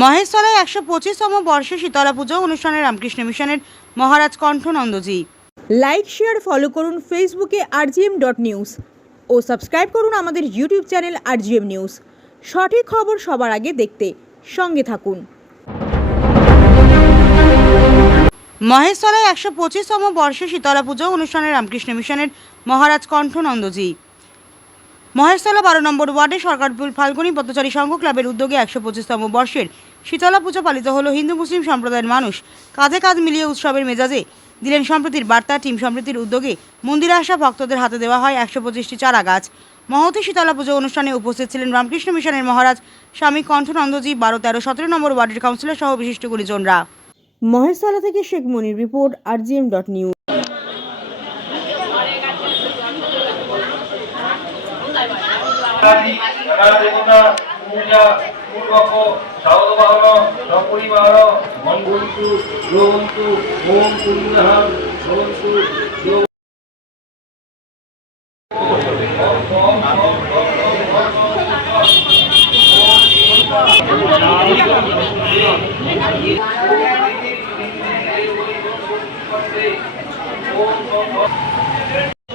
মহেশতলায় ১২৫তম বর্ষে শীতলা পুজো অনুষ্ঠানে রামকৃষ্ণ মিশনের মহারাজ কণ্ঠনন্দজি। লাইক শেয়ার ফলো করুন ফেসবুকে rgm.news ও সাবস্ক্রাইব করুন আমাদের ইউটিউব চ্যানেল rgm নিউজ। সঠিক খবর সবার আগে দেখতে সঙ্গে থাকুন। মহেশতলায় ১২৫তম বর্ষে শীতলা পুজো অনুষ্ঠানে রামকৃষ্ণ মিশনের মহারাজ কণ্ঠনন্দজি। মহেশতলা ১২ নম্বর ওয়ার্ডে সরকারপুর ফাল্গুনী পথচারী সংঘ ক্লাবের উদ্যোগে ১২৫তম বর্ষের শীতলা পুজো পালিত হলো। হিন্দু মুসলিম সম্প্রদায়ের মানুষ কাঁধে কাঁধ মিলিয়ে উৎসবের মেজাজে দিলেন সম্প্রীতির বার্তা। টিম সম্প্রীতির উদ্যোগে মন্দিরে আসা ভক্তদের হাতে দেওয়া হয় ১২৫টি চারা গাছ। মহতী শীতলা পুজো অনুষ্ঠানে উপস্থিত ছিলেন রামকৃষ্ণ মিশনের মহারাজ স্বামী কণ্ঠনন্দজি, ১২, ১৩, ১৭ নম্বর ওয়ার্ডের কাউন্সিলর সহ বিশিষ্ট গুণীজনরা। মহেশতলা থেকে শেখ মনির রিপোর্ট rgm.news।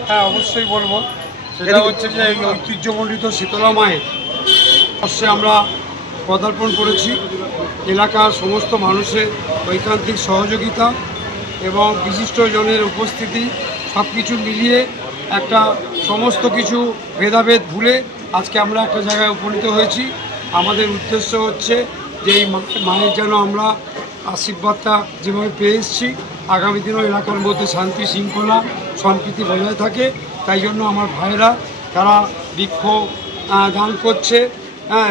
হ্যাঁ, অবশ্যই বলবো। সেটা হচ্ছে যে এই ঐতিহ্যমণ্ডিত শীতলা মায়ের বর্ষে আমরা পদার্পণ করেছি। এলাকার সমস্ত মানুষের ঐকান্তিক সহযোগিতা এবং বিশিষ্টজনের উপস্থিতি সব কিছু মিলিয়ে একটা সমস্ত কিছু ভেদাভেদ ভুলে আজকে আমরা একটা জায়গায় উপনীত হয়েছি। আমাদের উদ্দেশ্য হচ্ছে যে এই মায়ের যেন আমরা আশীর্বাদটা যেভাবে পেয়ে এসেছি আগামী দিনও এলাকার মধ্যে শান্তি শৃঙ্খলা সম্প্রীতি বজায় থাকে। তাই জন্য আমার ভাইয়েরা তারা বৃক্ষ দান করছে,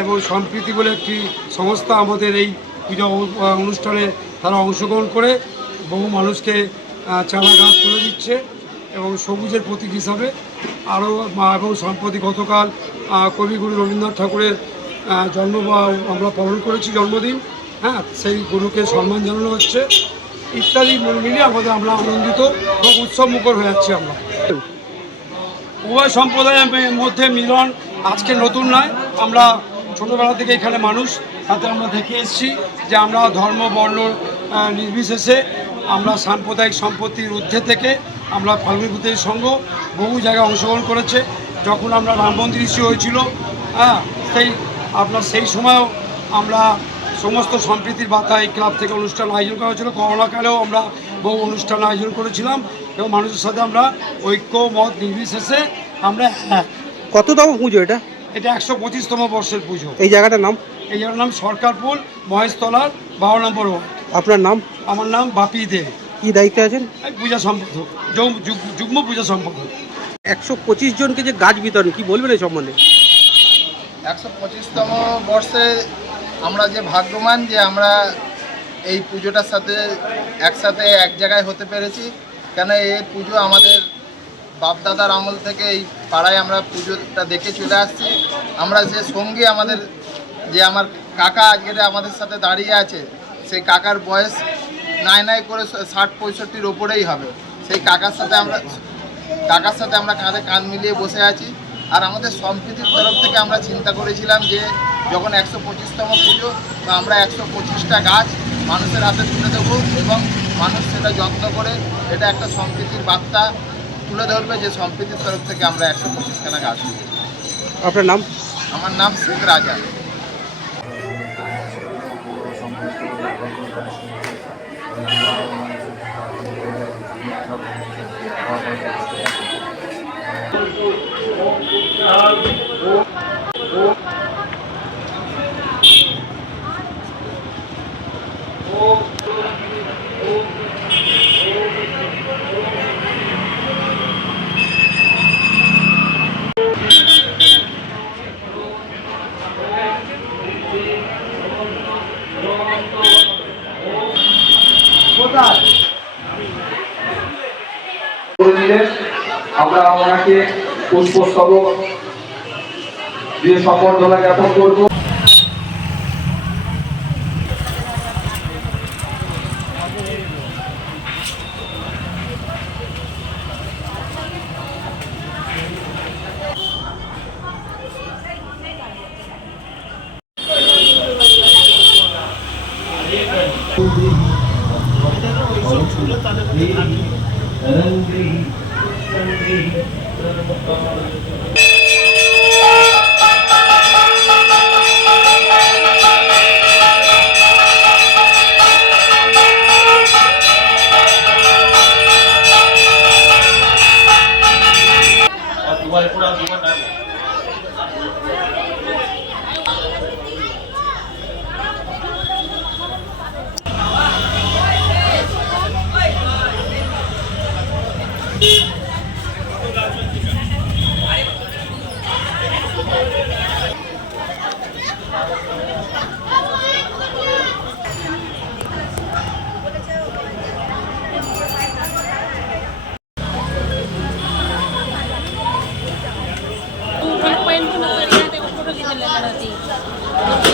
এবং সম্প্রীতি বলে একটি সংস্থা আমাদের এই পূজা অনুষ্ঠানে তারা অংশগ্রহণ করে বহু মানুষকে চারা গাছ তুলে দিচ্ছে এবং সবুজের প্রতীক হিসাবে আরও। এবং সম্প্রতি গতকাল কবিগুরু রবীন্দ্রনাথ ঠাকুরের জন্ম আমরা পালন করেছি জন্মদিন। হ্যাঁ, সেই গুরুকে সম্মান জানানো হচ্ছে ইত্যাদি মিলিয়ে আমরা আনন্দিত এবং উৎসব মুখর হয়ে যাচ্ছি। আমরা উভয় সম্প্রদায়ের মধ্যে মিলন আজকে নতুন নয়, আমরা ছোটোবেলা থেকে এখানে মানুষ তাতে আমরা দেখে এসেছি যে আমরা ধর্ম বর্ণ নির্বিশেষে আমরা সাম্প্রদায়িক সম্পত্তির ঊর্ধ্বে থেকে আমরা ফাল্গুনী পথচারী সংঘ বহু জায়গায় অংশগ্রহণ করেছে। যখন আমরা রাম মন্দির ইস্যু হয়েছিল, সেই সময়ও আমরা সমস্ত সম্প্রীতির বার্তা এই ক্লাব থেকে অনুষ্ঠান আয়োজন করা হয়েছিল। করোনাকালেও আমরা বহু অনুষ্ঠান আয়োজন করেছিলাম এবং মানুষের সাথে আমরা ঐক্য মত নির্বিশেষে আমরা। কততম পুজো এটা? এটা ১২৫তম বর্ষের পুজো। এই জায়গাটার নাম? এই জায়গার নাম সরকারপুর, মহেশতলার ১২ নম্বর ওয়ার্ড। আপনার নাম? আমার নাম বাপি দে। কি দায়িত্বে আছেন? পূজা সম্পাদক, যুগ্ম পূজা সম্পাদক। ১২৫ জনকে যে গাছ বিতরণ, কি বলবেন এই সম্বন্ধে? ১২৫তম বর্ষে আমরা যে ভাগ্যবান যে আমরা এই পুজোটার সাথে একসাথে এক জায়গায় হতে পেরেছি। কেন এই পুজো আমাদের বাপদাদার আমল থেকে এই পাড়ায় আমরা পুজোটা দেখে চলে আসছি। আমরা যে সঙ্গী আমাদের যে আমার কাকা আজকে আমাদের সাথে দাঁড়িয়ে আছে, সেই কাকার বয়স নাই করে ৬০-৬৫-র ওপরেই হবে। সেই কাকার সাথে আমরা কাঁধে কাঁধ মিলিয়ে বসে আছি। আর আমাদের সম্প্রীতির তরফ থেকে আমরা চিন্তা করেছিলাম যে যখন ১২৫তম পুজো, তো আমরা ১২৫টা গাছ মানুষের হাতে তুলে দেবো এবং মানুষ সেটা যত্ন করে এটা একটা সম্প্রীতির বার্তা তুলে ধরবে যে সম্প্রীতির তরফ থেকে আমরা ১২৫খানা গাছ দেবো। আপনার নাম? আমার নাম শেখ রাজা। আমরা ওনাকে পুষ্পস্তবক দিয়ে সম্বর্ধনা জ্ঞাপন করবো।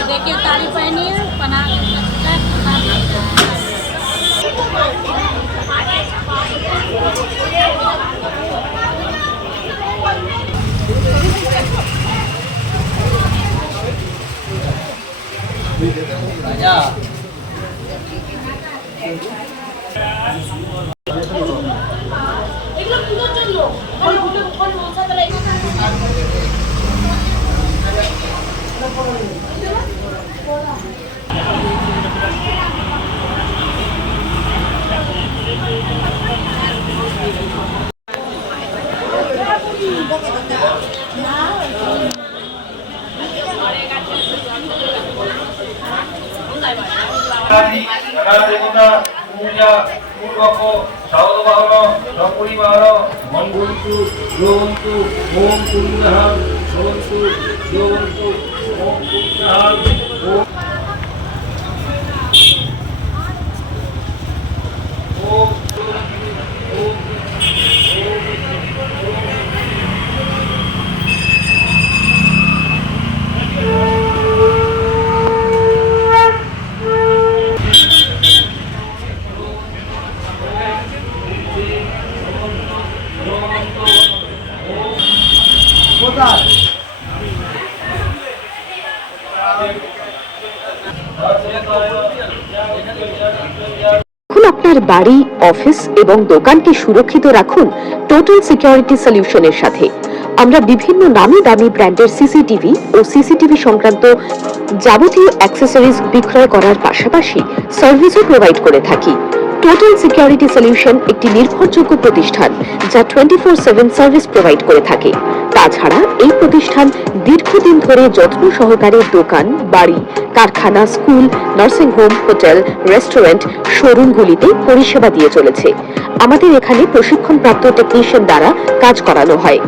देखिए तारीफ पहनी है बना দেবতা পূজা পূর্বক সহবাহন সপরিবাহন মঙ্গলতু যোবন্তু ওম পুণ্যহান ভবন্তু যোবন্তু ওম পুণ্যহান ওম এখন আপনার বাড়ি, অফিস এবং দোকানকে সুরক্ষিত রাখুন টোটাল সিকিউরিটি সলিউশনের সাথে। আমরা বিভিন্ন নামি দামি ব্র্যান্ডের সিসিটিভি ও সিসিটিভি সংক্রান্ত যাবতীয় অ্যাক্সেসরিজ বিক্রয় করার পাশাপাশি সার্ভিসও প্রোভাইড করে থাকি। টোটাল সিকিউরিটি সলিউশন একটি নির্ভরযোগ্য প্রতিষ্ঠান যা 24/7 সার্ভিস প্রোভাইড করে থাকে। তাছাড়া এই প্রতিষ্ঠান দীর্ঘদিন ধরে যত্ন সহকারে দোকান, বাড়ি, কারখানা, school, nursing home, hotel, restaurant, শোরুমগুলিতে পরিষেবা দিয়ে চলেছে। আমাদের এখানে প্রশিক্ষণপ্রাপ্ত টেকনিশিয়ান দ্বারা কাজ করানো হয়।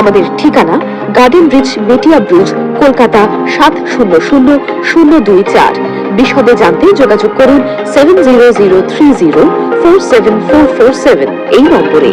আমাদের ঠিকানা গার্ডেন রিচ, মেটিয়া ব্রুজ, কলকাতা 700024। বিশদে জানতে যোগাযোগ করুন 7003047447 এই নম্বরে।